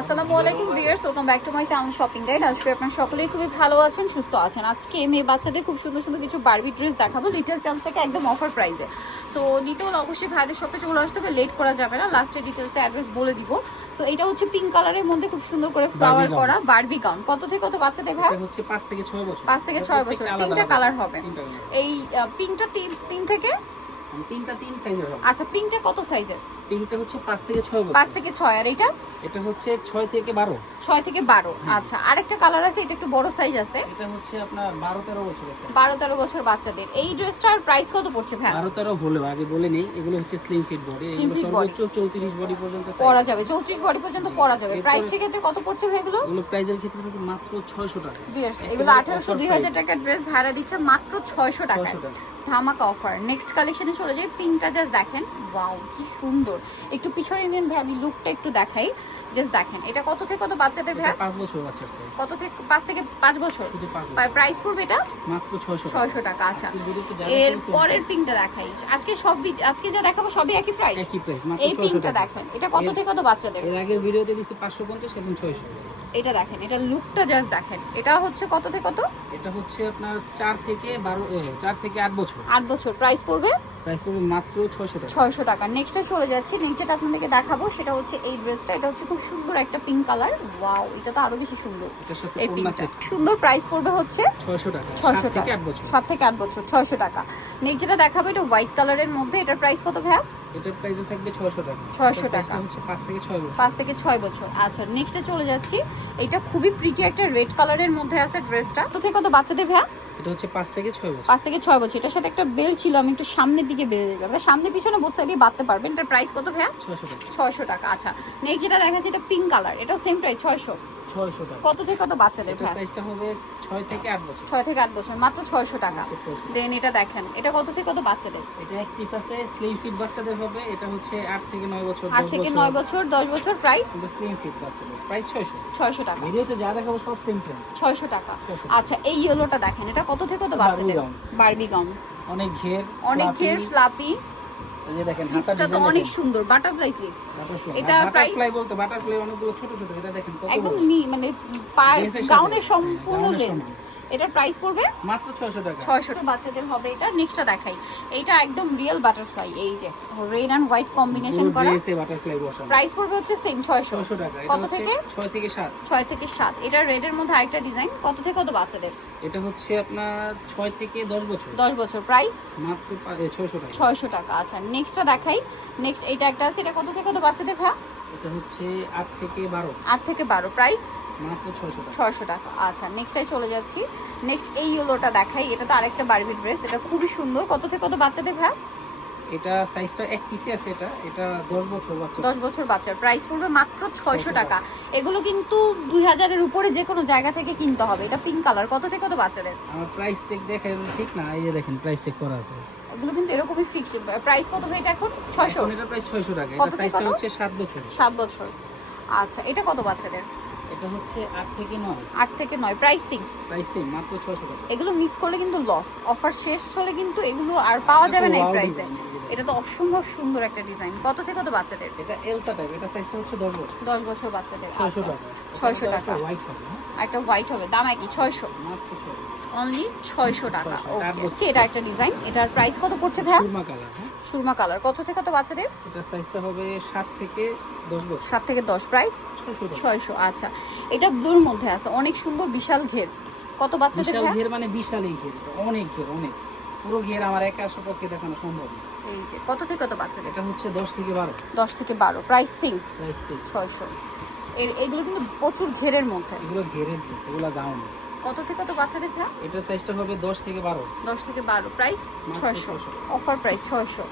আসসালামু আলাইকুম viewers, welcome back to my channel shopping guide. আজকে আপনারা সকলেই খুবই ভালো আছেন, সুস্থ আছেন। আজকে মেয়ে বাচ্চাদের খুব সুন্দর সুন্দর কিছু বারবি ড্রেস দেখাবো লিটল চ্যাম্প থেকে একদম অফার প্রাইসে। সো নিতে হলে অবশ্যই ভাইদের শপে চলে আসতে হবে, লেট করা যাবে না। লাস্টে ডিটেলসে অ্যাড্রেস বলে দিব। সো এটা হচ্ছে পিঙ্ক কালারের মধ্যে খুব সুন্দর করে ফ্লাওয়ার করা বারবি গাউন। কত থেকে কত বাচ্চাদের ভাই? এটা হচ্ছে 5 থেকে 6 বছর। 5 থেকে 6 বছর, তিনটা কালার হবে। এই পিঙ্কটা 3 থেকে তিনটা 3 সাইজের হবে। আচ্ছা, পিঙ্কটা কত সাইজের? পিঙ্কটা হচ্ছে 5 থেকে 6 বছর। 5 থেকে 6। আর এটা হচ্ছে 6 থেকে 12। 6 থেকে 12। আচ্ছা, আরেকটা কালার আছে, এটা একটু বড় সাইজ আছে। এটা হচ্ছে আপনার 12-13 বছর আছে। 12-13 বছর বাচ্চাদের। এই ড্রেসটার প্রাইস কত পড়ছে ভাই? 12-13 হলেও আগে বলে নেই, এগুলো হচ্ছে স্লিম ফিট বডি। এগুলো সর্বোচ্চ 34 বডি পর্যন্ত পরা যাবে, 34 বডি পর্যন্ত পরা যাবে। প্রাইস ক্ষেত্রে কত পড়ছে ভাই এগুলো? এগুলো প্রাইসের ক্ষেত্রে থাকে মাত্র 600 টাকা। এগুলো 1800-2000 টাকার ড্রেস ভাড়া দিচ্ছে মাত্র 600 টাকা। ধামাকা অফার। নেক্সট কালেকশনে চলে যাই। পিঙ্কটা জাস্ট দেখেন, ওয়াও কি সুন্দর। একটু পিছনে নিন ভাই, আমি লুকটা একটু দেখাই। জাস্ট দেখেন, এটা কত থেকে কত বাচ্চাদের ভাই? 5 বছর বাচ্চার সাইজ। কত থেকে 5 থেকে 5 বছর। শুধু 5 বছর। প্রাইস পড়বে এটা মাত্র 600 টাকা। আচ্ছা, এর পরের পিঙ্কটা দেখাই। আজকে যা দেখাবো সবই একই প্রাইস। একই প্রাইস মাত্র 600 টাকা। এই পিঙ্কটা দেখেন, এটা কত থেকে কত বাচ্চাদের? এর আগের ভিডিওতে দিছি 550, এখন 600। এটা দেখেন, এটা লুকটা জাস্ট দেখেন। এটা হচ্ছে কত থেকে কত? এটা হচ্ছে আপনার 4 থেকে 8 বছর। 8 বছর। প্রাইস পড়বে মাত্র 600 টাকা। 600 টাকা। নেক্সটে চলে যাচ্ছি। নেক্সট যেটা আপনাদেরকে দেখাবো সেটা হচ্ছে এই ড্রেসটা। এটা হচ্ছে খুব সুন্দর একটা পিঙ্ক কালার। ওয়াও, এটা তো আরো বেশি সুন্দর। এটার সাথে এই ওড়না পিঙ্কটা সেট সুন্দর। প্রাইস পড়বে হচ্ছে 600 টাকা। 600 7 থেকে টাকা। 8 বছর। 7 থেকে 8 বছর 600 টাকা। নেক্সট যেটা দেখাবো এটা হোয়াইট কালারের মধ্যে। এটার প্রাইস কত ভাইয়া? এটার প্রাইসও থাকবে 600 টাকা। 600 টাকা। এটা হচ্ছে 5 থেকে 6 বছর। 5 থেকে 6 বছর। আচ্ছা, নেক্সটে চলে যাচ্ছি। এটা খুবই প্রিটি একটা রেড কালারের মধ্যে আছে ড্রেসটা। কত থেকে কত বাচ্চাদের ভাইয়া? এটা হচ্ছে 5 থেকে 6 বছর। 5 থেকে 6 বছর। এটার সাথে একটা বেল্ট ছিল, আমি একটু সামনের দিকে বেঁধে দিলাম। সামনে পিছনে বসে দিয়ে বাঁধতে পারবেন। এটার প্রাইস কত ভাইয়া? 600 টাকা। 600 টাকা। আচ্ছা, নেক্সট যেটা দেখাচ্ছি এটা পিঙ্ক কালার। এটাও সেম প্রাইস 600 টাকা। কত থেকে কত বাচ্চাদের এটা ভাই? সাইজটা হবে 6 থেকে 8 বছর। 6 থেকে 8 বছর, মাত্র 600 টাকা। 600 দেন এটা দেখেন, এটা কত থেকে কত বাচ্চাদের? এটা এক পিস আছে, স্লিম ফিট বাচ্চাদের হবে। এটা হচ্ছে 8 থেকে 9 বছর, 8 থেকে 9 বছর 10 বছর। প্রাইস কিন্তু স্লিম ফিট বাচ্চাদের প্রাইস 600। 600 টাকা। ভিডিওতে যা দেখাবো সব সেম প্রাইস, 600 টাকা। 600 আচ্ছা, এই ইয়েলোটা দেখেন, এটা কত থেকে কত বাচ্চাদের? Barbie gown. অনেক ঘের, অনেক ঘের, ফ্লাপি। এই যে দেখেন হাতা স্লিভসটা তো অনেক সুন্দর, বাটারফ্লাই স্লিভস। এটা প্রাইস বাটারফ্লাই অনেকগুলো ছোট ছোট। এটা দেখেন কত একদম বড়। মানে ড্রেসের সাথে, গাউনের সম্পূর্ণ গাউনের লেন্থ। সমান। এটার প্রাইস পড়বে মাত্র 600 টাকা। 600 বাচ্চাদের হবে এটা। নেক্সটটা দেখাই, এইটা একদম রিয়েল বাটারফ্লাই। এই যে রেড এন্ড হোয়াইট কম্বিনেশন করা। ড্রেসে বাটারফ্লাই বসানো। প্রাইস পড়বে হচ্ছে সেম 600 টাকা। কত থেকে? 6 থেকে 7। 6 থেকে 7। এটা রেড এর মধ্যে আরেকটা ডিজাইন। কত থেকে কত বাচ্চাদের? এটা হচ্ছে আপনার 6 থেকে 10 বছর। 10 বছর। প্রাইস মাত্র 600 টাকা। 600 টাকা। আচ্ছা, নেক্সটটা দেখাই। নেক্সট এইটা একটা আছে, এটা কত থেকে কত বাচ্চাদের ভাই? এটা হচ্ছে 8 থেকে 12। 8 থেকে 12। প্রাইস মাত্র 600 টাকা। 600 টাকা। আচ্ছা, নেক্সটটাই চলে যাচ্ছি। নেক্সট এই ইয়েলোটা দেখাই। এটা তো আরেকটা বারবি ড্রেস। এটা খুবই সুন্দর। কত থেকে কত বাচ্চাদের ভাই? এটা সাইজটা এক পিসি আছে। এটা 10 বছর বাচ্চা। 10 বছর বাচ্চার। প্রাইস পড়বে মাত্র 600 টাকা। এগুলো কিন্তু 2000 এর উপরে যে কোনো জায়গা থেকে কিনতে হবে। এটা পিঙ্ক কালার। কত থেকে কত বাচ্চাদের? আমার প্রাইস চেক দেখে ঠিক না, এই যে দেখেন প্রাইস চেক করা আছে। এগুলো কিন্তু এরকমই ফিক্স। প্রাইস কত ভাই এটা এখন? 600। এটা প্রাইস 600 টাকা। কত এটা থেকে সাইজটা কত? হচ্ছে 7 বছর। 7 বছর। আচ্ছা, এটা কত বাচ্চাদের? এটা হচ্ছে 8 থেকে 9। 8 থেকে 9। প্রাইসিং প্রাইস সেম, মাত্র 600 টাকা। এগুলো মিস করলে কিন্তু লস। অফার শেষ হলে কিন্তু এগুলো আর পাওয়া যাবে না এই প্রাইসে। এটা তো অসম্ভব সুন্দর একটা ডিজাইন। কত থেকে কত বাচ্চাদের? এটা এলসা টাইপ। এটা সাইজটা হচ্ছে 10 বছর। 10 বছর বাচ্চাদের। 600 টাকা। 600 টাকা। হোয়াইট হবে। একটা হোয়াইট হবে, দাম একই 600। মাত্র 600। অনলি 600 টাকা। 600 ওকে, তারপর এটা একটা ডিজাইন। এটার প্রাইস কত পড়ছে ভাই? সুরমা কালার। সুরমা কালার। কত থেকে কত বাচ্চাদের? এটা সাইজটা হবে 7 থেকে 10 বছর। 7 থেকে 10। প্রাইস 600 টাকা। 600। আচ্ছা, এটা ব্লুর মধ্যে আছে, অনেক সুন্দর বিশাল ঘের। কত বাচ্চাদের বিশাল ভাই? ঘের মানে বিশালই ঘের। অনেক ঘের, অনেক। পুরো ঘের আমার একা পক্ষে দেখানো সম্ভব না। এই যে কত থেকে কত বাচ্চাদের? এটা হচ্ছে 10 থেকে 12। 10 থেকে 12। Price same price same. 600। এগুলো কিন্তু প্রচুর ঘেরের মধ্যে। এগুলো ঘেরের ড্রেস, এগুলো গাউন। কত থেকে কত বাচ্চাদের ভাই? এটা সাইজটা হবে 10 থেকে 12। 10 থেকে 12। প্রাইস মাত্র 600। 600। Offer price 600।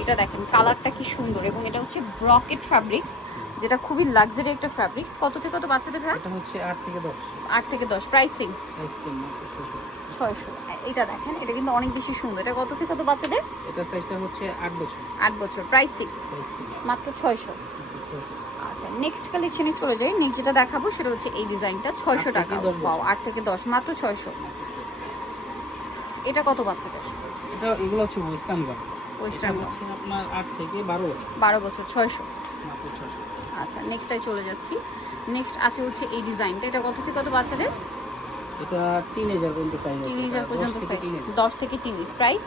এটা দেখেন, কালারটা কি সুন্দর। এবং এটা হচ্ছে ব্রকেট ফ্যাব্রিক্স, যেটা খুবই লাক্সারি একটা ফ্যাব্রিক্স। কত থেকে কত বাচ্চাদের ভাই? এটা হচ্ছে 8 থেকে 10। 8 থেকে 10। প্রাইসিং প্রাইস সেম, মাত্র 600। 600। এটা দেখেন, এটা কিন্তু অনেক বেশি সুন্দর। এটা কত থেকে কত বাচ্চাদের? এটা সাইজটা হচ্ছে 8 বছর। 8 বছর। প্রাইসিং প্রাইস সেম, মাত্র 600। মাত্র 600। আচ্ছা, নেক্সট কালেকশনে চলে যাই। নেক্সট যেটা দেখাবো সেটা হচ্ছে এই ডিজাইনটা। 600 টাকা। 8 থেকে 10। মাত্র 600। এটা কত বাচ্চাদের? এটা এগুলো হচ্ছে ওয়েস্টার্ন গাউন। ওয়েস্টার্ন হচ্ছে আপনার 8 থেকে 12 বছর। 12 বছর। 600। মাত্র 600। আচ্ছা, নেক্সটটাই চলে যাচ্ছি। নেক্সট আছে হচ্ছে এই ডিজাইনটা, এটা কত থেকে কত বাচ্চাদের? এটা টিনেজার পর্যন্ত সাইজ আছে, টিনেজার পর্যন্ত সাইজ, 10 থেকে টিনেজ। প্রাইস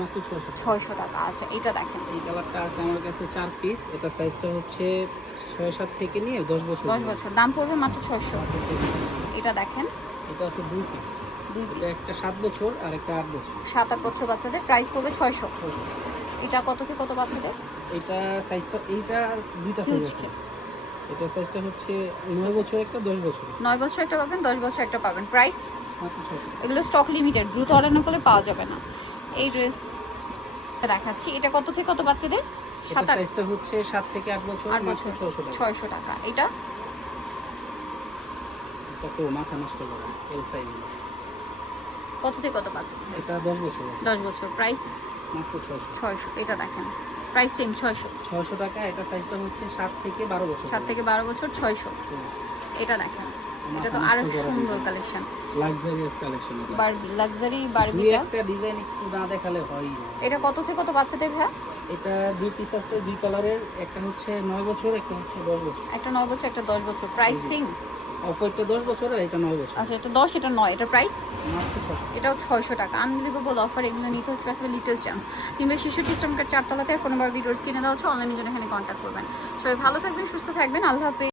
মাত্র 600 টাকা। 600 টাকা। আচ্ছা এটা দেখেন, এই কালারটা আছে আমার কাছে 4 পিস, এটা সাইজটা হচ্ছে 6-7 থেকে নিয়ে 10 বছর। 10 বছর, দাম পড়বে মাত্র 600। এটা দেখেন, এটা আছে 2 পিস, 2 এটা পিস, একটা 7 বছর আর একটা 8 বছর। 7-8 বছর বাচ্চাদের, প্রাইস পড়বে 600। 600 টাকা। এটা কত থেকে কত বাচ্চাদের? এটা সাইজটা, এইটা দুইটা সাইজ হিউজ। আছে। এটা সাইজটা হচ্ছে 9 বছর একটা, 10 বছর। 9 বছর একটা পাবেন, 10 বছর একটা পাবেন। প্রাইস মাত্র 600 টাকা। এগুলো স্টক লিমিটেড, দ্রুত অর্ডার না করলে পাওয়া যাবে না। এই ড্রেস দেখাচ্ছি, এটা কত থেকে কত বাচ্চাদের? এটা 7-8 সাইজটা হচ্ছে 7 থেকে 8 বছর, 8 মাত্র বছর, 600 টাকা। 600 টাকা। এটা এটা তো মাথা নষ্ট করে এল সাইজ। কত থেকে কত বাচ্চাদের? এটা 10 বছর আছে, 10 বছর। প্রাইস মাত্র 600। 600। এটা দেখেন, প্রাইস সেম 600। 600 টাকা। এটা সাইজটা হচ্ছে 7 থেকে 12 বছর। 7 থেকে 12 বছর 600। এটা দেখেন, এটা তো আরো সুন্দর collection, luxurious collection. Barbie, luxury দুই বারবিটা। একটা ডিজাইন একটু না দেখালে হয়ই না। এটা কত থেকে কত বাচ্চাদের ভাই? এটা 2 পিস আছে, 2 কালারের, একটা হচ্ছে 9 বছর, একটা হচ্ছে 10 বছর। একটা 9 বছর, একটা 10 বছর। Price same. অফারটা 10 বছর আর এটা 9 বছর। আচ্ছা, এটা 10, এটা 9, এটা প্রাইস মাত্র 600। এটাও 600 টাকা। আনবিলিভেবল অফার, এগুলো নিতে হচ্ছে আসলে লিটল চান্স। কিংবা শিশু টিস্টমকার 4 তলাতে ফোন নাম্বার ভিডিওস কিনে দেওয়া হচ্ছে, অনলাইনে জন্য এখানে কন্ট্যাক্ট করবেন। সবাই ভালো থাকবেন, সুস্থ থাকবেন, আল্লাহ হাফেজ।